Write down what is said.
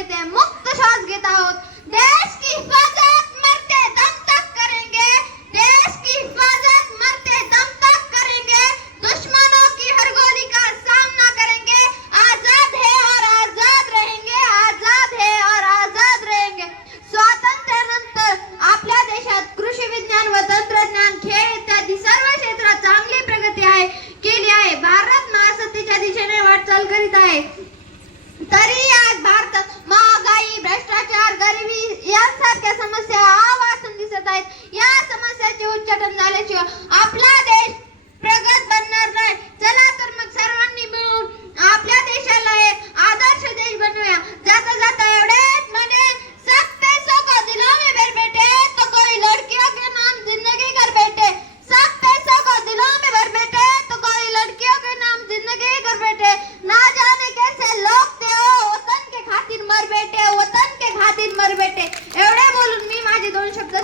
बेटे मुक्त श्वास घेत आहोत। देश की हिफाजत मरते दम तक करेंगे, देश की हिफाजत मरते दम तक करेंगे, दुश्मनों की हर गोली का सामना करेंगे, आजाद है और आजाद रहेंगे, आजाद है और आजाद रहेंगे। स्वातंत्र्यानंतर आपल्या देशात कृषी विज्ञान व तंत्रज्ञान, खेळ इत्यादी सर्व क्षेत्रात चांगली प्रगती केली आहे। भारत महासत्तेच्या दिशेने वाटचाल करीत आहे। तरी आज भारतात महागाई, भ्रष्टाचार, गरिबी यांसारख्या समस्या आवासून दिसत आहेत। या समस्याचे उच्चाटन झाल्याशिवाय आपला देश प्रगत बनणार नाही। चला तर मग सर्वांनी मिळून आपल्या देशाला एक आदर्श देश बनवूया। जाता जाता एवढेच म्हणेन, सब पैसों को दिलों में भर बैठे तो कोई लड़कियों के नाम जिंदगी कर बैठे, सब पैसों को दिलों में भर बैठे तो कोई लड़कियों के नाम जिंदगी कर बैठे। ना जाने कैसे लोग थे ओ, वतन के खातिर मर बैठे, वतन के खातिर मर बैठे। एवढे बोलून मी माझे दोन शब्द